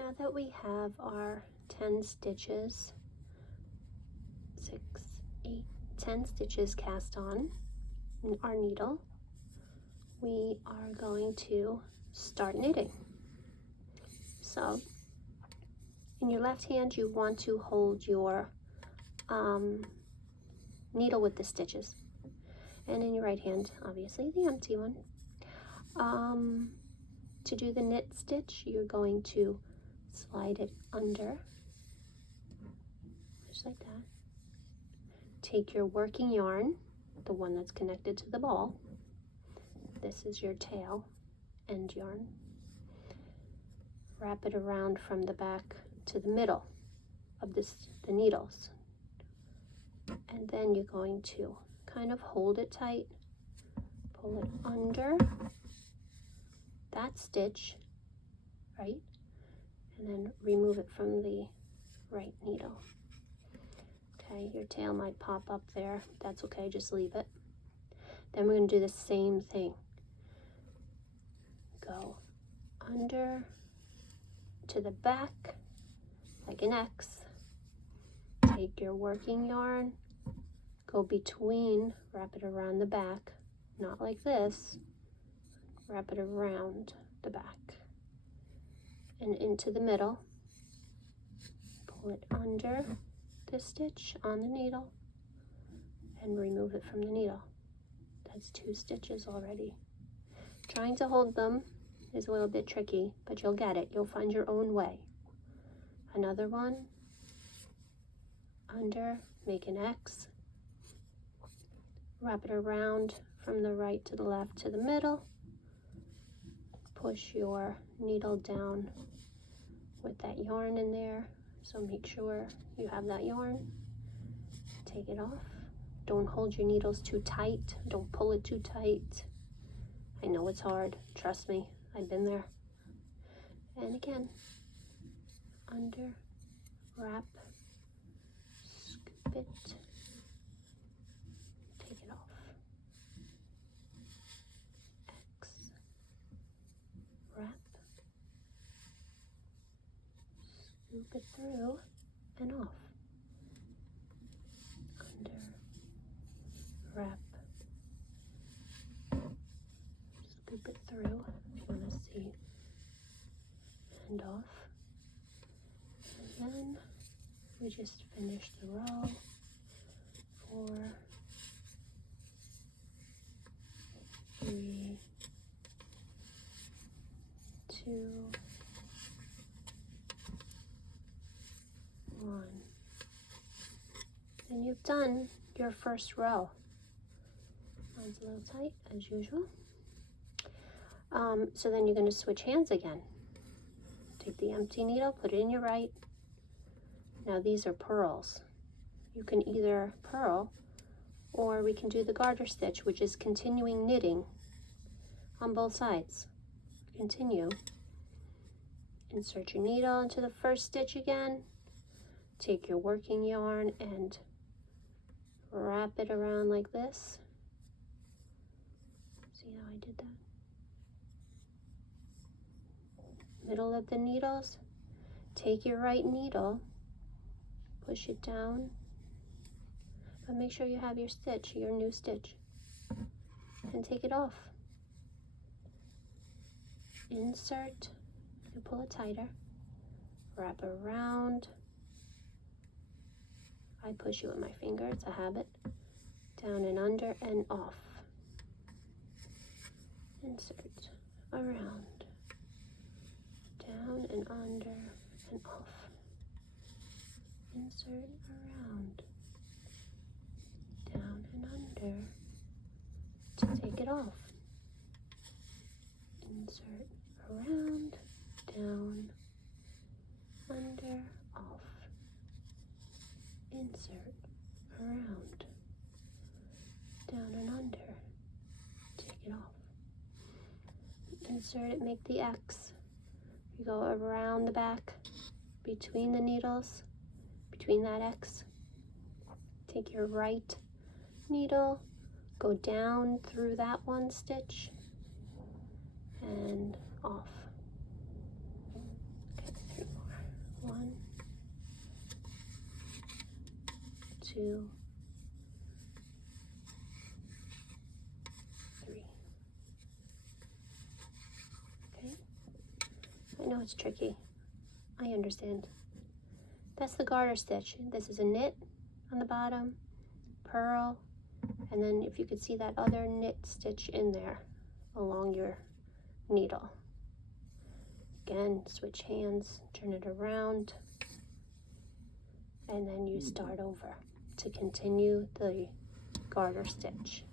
Now that we have our 10 stitches, 6, 8, 10 stitches cast on our needle, we are going to start knitting. So in your left hand, you want to hold your needle with the stitches, and in your right hand, obviously the empty one. To do the knit stitch, you're going to slide it under, just like that. Take your working yarn, the one that's connected to the ball. This is your tail end yarn. Wrap it around from the back to the middle of the needles. And then you're going to kind of hold it tight, pull it under that stitch, right? And then remove it from the right needle. Okay, your tail might pop up there. That's okay, just leave it. Then we're going to do the same thing. Go under to the back like an X. Take your working yarn, go between, wrap it around the back, not like this, wrap it around the back and into the middle. Pull it under the stitch on the needle and remove it from the needle. That's 2 stitches already. Trying to hold them is a little bit tricky, but you'll get it. You'll find your own way. Another one, under, make an X, wrap it around from the right to the left to the middle, push your needle down with that yarn in there, so make sure you have that yarn. Take it off. Don't hold your needles too tight, don't pull it too tight. I know it's hard, trust me, I've been there. And again, under, wrap, scoop it, take it off. X, wrap, scoop it through and off. Under, wrap, scoop it through if you want to see, and off. And then we just finished the row. 4, 3, 2, 1. And you've done your first row. Mine's a little tight as usual. So then you're going to switch hands again. Take the empty needle, put it in your right. Now these are purls. You can either purl, or we can do the garter stitch, which is continuing knitting on both sides. Continue. Insert your needle into the first stitch again. Take your working yarn and wrap it around like this. See how I did that? Middle of the needles. Take your right needle, push it down, but make sure you have your stitch, your new stitch, and take it off. Insert, you pull it tighter, wrap around. I push it with my finger, it's a habit. Down and under and off. Insert, around, down and under and off. Insert, around, down and under to take it off. Insert, around, down, under, off. Insert, around, down and under, take it off. Insert it, make the X. You go around the back, between the needles, between that X. Take your right needle, go down through that one stitch, and off. Okay, 2, 3. Okay. I know it's tricky. I understand. That's the garter stitch. This is a knit on the bottom, purl, and then if you could see that other knit stitch in there along your needle. Again, switch hands, turn it around, and then you start over to continue the garter stitch.